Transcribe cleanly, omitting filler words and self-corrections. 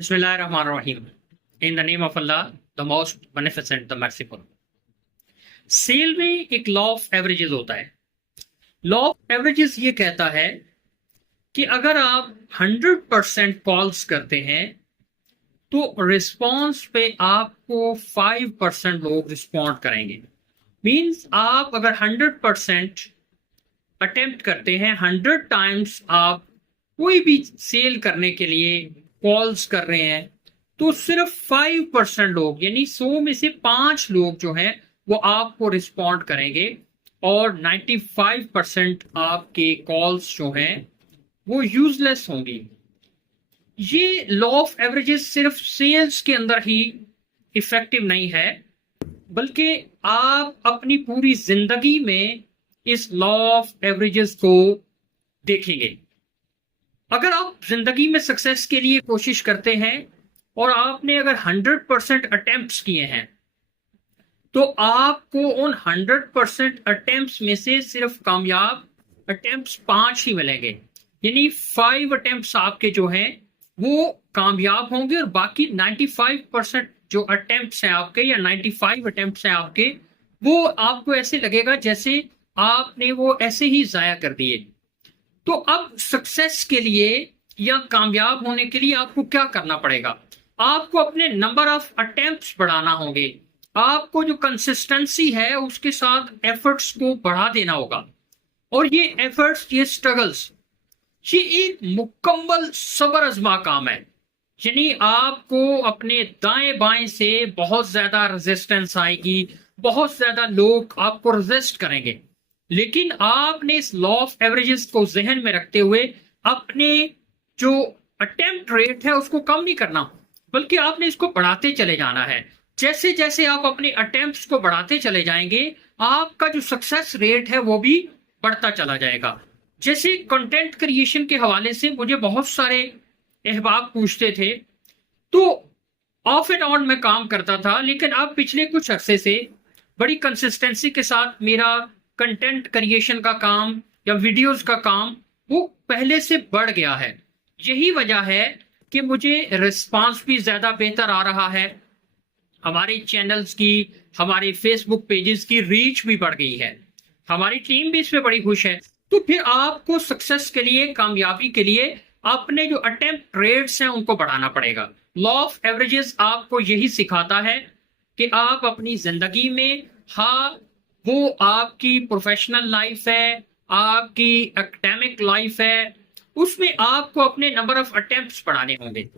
Bismillahirrahmanirrahim. In the name of Allah, the most beneficent, the merciful. Cell में एक law of averages होता है. Law of averages ये कहता है कि अगर आप 100% कॉल्स करते हैं तो रिस्पॉन्स पे आपको 5% लोग रिस्पॉन्ड करेंगे. मीन्स आप अगर 100% अटेम्प्ट करते हैं, 100 टाइम्स आप कोई भी सेल करने के लिए कॉल्स कर रहे हैं, तो सिर्फ 5% लोग यानी 100 में से 5 लोग जो हैं वो आपको रिस्पॉन्ड करेंगे और 95% आपके कॉल्स जो हैं वो यूजलेस होंगी. ये लॉ ऑफ एवरेजेस सिर्फ सेल्स के अंदर ही इफेक्टिव नहीं है, बल्कि आप अपनी पूरी जिंदगी में इस लॉ ऑफ एवरेजेस को देखेंगे. अगर आप जिंदगी में सक्सेस के लिए कोशिश करते हैं और आपने अगर 100% अटेम्प्ट्स किए हैं तो आपको उन 100% अटेम्प्ट्स में से सिर्फ कामयाब अटेम्प्ट्स 5 ही मिलेंगे. यानी 5 अटेम्प्ट्स आपके जो हैं वो कामयाब होंगे और बाकी 95% जो अटेम्प्ट्स हैं आपके या 95 अटेम्प्ट्स हैं आपके, वो आपको ऐसे लगेगा जैसे आपने वो ऐसे ही जाया कर दिए. तो अब सक्सेस के लिए या कामयाब होने के लिए आपको क्या करना पड़ेगा? आपको अपने नंबर ऑफ अटेम्प्ट्स बढ़ाना होंगे. आपको जो कंसिस्टेंसी है उसके साथ एफर्ट्स को बढ़ा देना होगा. और ये एफर्ट्स, ये स्ट्रगल्स, ये एक मुकम्मल सब्र आजमा काम है. यानी आपको अपने दाएं बाएं से बहुत ज्यादा रेजिस्टेंस आएगी, बहुत ज्यादा लोग आपको रेजिस्ट करेंगे, लेकिन आपने इस लॉ ऑफ एवरेजेस को जहन में रखते हुए अपने जो अटेम्प्ट रेट है उसको कम नहीं करना, बल्कि आपने इसको बढ़ाते चले जाना है. जैसे जैसे आप अपने अटेम्प्ट्स को बढ़ाते चले जाएंगे, आपका जो सक्सेस रेट है वो भी बढ़ता चला जाएगा. जैसे कंटेंट क्रिएशन के हवाले से मुझे बहुत सारे अहबाब पूछते थे, तो ऑफ एंड ऑन मैं काम करता था, लेकिन अब पिछले कुछ अरसे से बड़ी कंसिस्टेंसी के साथ मेरा कंटेंट क्रिएशन का काम या वीडियोस का काम वो पहले से बढ़ गया है. यही वजह है कि मुझे रिस्पांस भी ज्यादा बेहतर आ रहा है, हमारे चैनल्स की, हमारे फेसबुक पेजेस की रीच भी बढ़ गई है, हमारी टीम भी इस पे बड़ी खुश है. तो फिर आपको सक्सेस के लिए, कामयाबी के लिए अपने जो अटेम्प्ट रेट्स हैं उनको बढ़ाना पड़ेगा. लॉ ऑफ एवरेजेस आपको यही सिखाता है कि आप अपनी जिंदगी में, हाँ वो आपकी प्रोफेशनल लाइफ है, आपकी एकेडमिक लाइफ है, उसमें आपको अपने नंबर ऑफ अटेम्प्ट्स बढ़ाने होंगे.